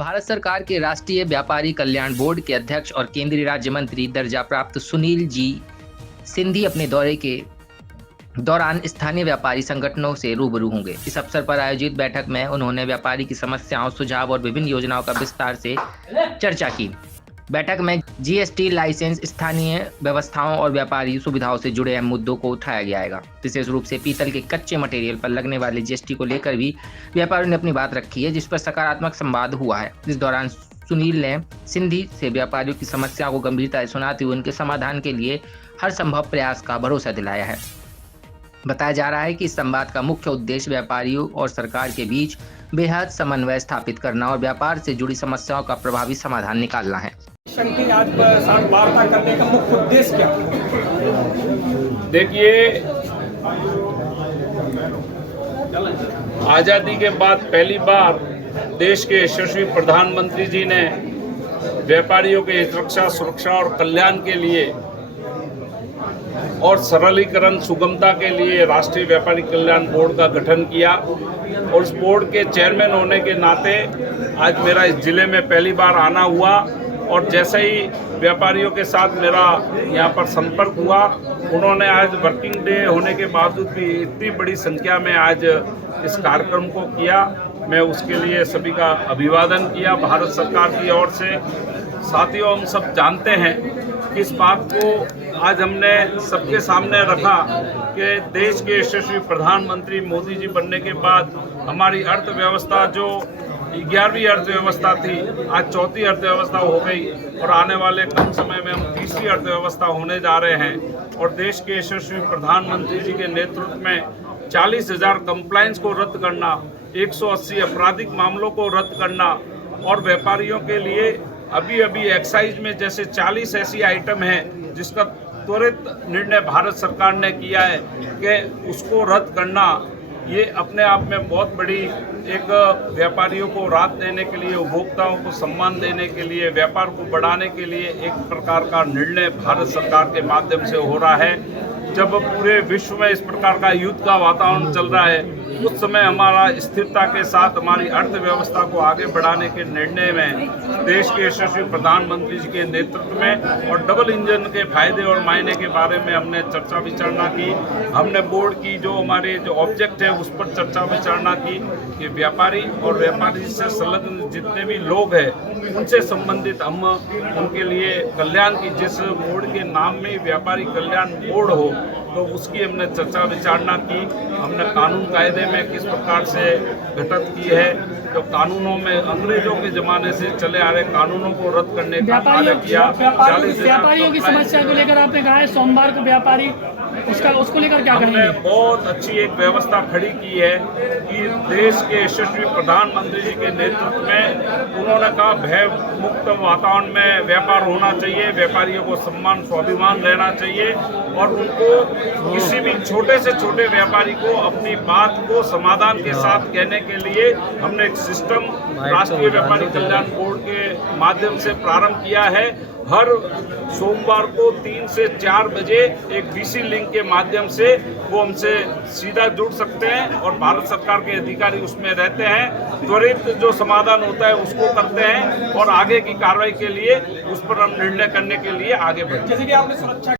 भारत सरकार के राष्ट्रीय व्यापारी कल्याण बोर्ड के अध्यक्ष और केंद्रीय राज्य मंत्री दर्जा प्राप्त सुनील जी सिंधी अपने दौरे के दौरान स्थानीय व्यापारी संगठनों से रूबरू होंगे। इस अवसर पर आयोजित बैठक में उन्होंने व्यापारी की समस्याओं, सुझाव और विभिन्न योजनाओं का विस्तार से चर्चा की। बैठक में जीएसटी लाइसेंस, स्थानीय व्यवस्थाओं और व्यापारी सुविधाओं से जुड़े अहम मुद्दों को उठाया जाएगा। विशेष रूप से पीतल के कच्चे मटेरियल पर लगने वाले जीएसटी को लेकर भी व्यापारियों ने अपनी बात रखी है, जिस पर सकारात्मक संवाद हुआ है। इस दौरान सुनील ने सिंधी से व्यापारियों की समस्याओं को गंभीरता से सुनाते हुए उनके समाधान के लिए हर संभव प्रयास का भरोसा दिलाया है। बताया जा रहा है कि इस संवाद का मुख्य उद्देश्य व्यापारियों और सरकार के बीच बेहद समन्वय स्थापित करना और व्यापार से जुड़ी समस्याओं का प्रभावी समाधान निकालना है। आज वार्ता करने का मुख्य उद्देश्य क्या है? देखिए, आज़ादी के बाद पहली बार देश के यशस्वी प्रधानमंत्री जी ने व्यापारियों के रक्षा, सुरक्षा और कल्याण के लिए और सरलीकरण, सुगमता के लिए राष्ट्रीय व्यापारी कल्याण बोर्ड का गठन किया। और उस बोर्ड के चेयरमैन होने के नाते आज मेरा इस जिले में पहली बार आना हुआ और जैसे ही व्यापारियों के साथ मेरा यहाँ पर संपर्क हुआ, उन्होंने आज वर्किंग डे होने के बावजूद भी इतनी बड़ी संख्या में आज इस कार्यक्रम को किया। मैं उसके लिए सभी का अभिवादन किया भारत सरकार की ओर से। साथियों, हम सब जानते हैं कि इस बात को आज हमने सबके सामने रखा कि देश के यशस्वी प्रधानमंत्री मोदी जी बनने के बाद हमारी अर्थव्यवस्था जो 11वीं अर्थव्यवस्था थी, आज 4थी अर्थव्यवस्था हो गई और आने वाले कम समय में हम 3री अर्थव्यवस्था होने जा रहे हैं। और देश के यशस्वी प्रधानमंत्री जी के नेतृत्व में 40,000 कंप्लायंस को रद्द करना, 180 आपराधिक मामलों को रद्द करना और व्यापारियों के लिए अभी एक्साइज में जैसे 40 ऐसी आइटम हैं जिसका त्वरित निर्णय भारत सरकार ने किया है कि उसको रद्द करना, ये अपने आप में बहुत बड़ी एक व्यापारियों को राहत देने के लिए, उपभोक्ताओं को सम्मान देने के लिए, व्यापार को बढ़ाने के लिए एक प्रकार का निर्णय भारत सरकार के माध्यम से हो रहा है। जब पूरे विश्व में इस प्रकार का युद्ध का वातावरण चल रहा है, उस समय हमारा स्थिरता के साथ हमारी अर्थव्यवस्था को आगे बढ़ाने के निर्णय में देश के यशस्वी प्रधानमंत्री जी के नेतृत्व में और डबल इंजन के फायदे और मायने के बारे में हमने चर्चा विचारणा की। हमने बोर्ड की जो हमारे जो ऑब्जेक्ट है उस पर चर्चा विचारणा की कि व्यापारी और व्यापारी से संलग्न जितने भी लोग हैं उनसे संबंधित हम उनके लिए कल्याण की, जिस बोर्ड के नाम में व्यापारी कल्याण बोर्ड हो, तो उसकी हमने चर्चा विचारणा की। हमने कानून कायदे में किस प्रकार से घटत की है, तो कानूनों में अंग्रेजों के ज़माने से चले आ रहे कानूनों को रद्द करने का कार्य किया। व्यापारियों की समस्या को लेकर आपने कहा है सोमवार को व्यापारी उसको लेकर क्या कहेंगे? हमने बहुत अच्छी एक व्यवस्था खड़ी की है कि देश के यशस्वी प्रधानमंत्री जी के नेतृत्व में उन्होंने कहा भय मुक्त वातावरण में व्यापार होना चाहिए, व्यापारियों को सम्मान, स्वाभिमान रहना चाहिए और उनको किसी भी छोटे से छोटे व्यापारी को अपनी बात को समाधान के साथ कहने के लिए हमने एक सिस्टम राष्ट्रीय व्यापारी कल्याण बोर्ड के माध्यम से प्रारंभ किया है। हर सोमवार को 3 से 4 बजे एक वीसी लिंक के माध्यम से वो हमसे सीधा जुड़ सकते हैं और भारत सरकार के अधिकारी उसमें रहते हैं। त्वरित जो समाधान होता है उसको करते हैं और आगे की कार्रवाई के लिए उस पर हम निर्णय करने के लिए आगे बढ़ते हैं। जैसे कि आपने सुरक्षा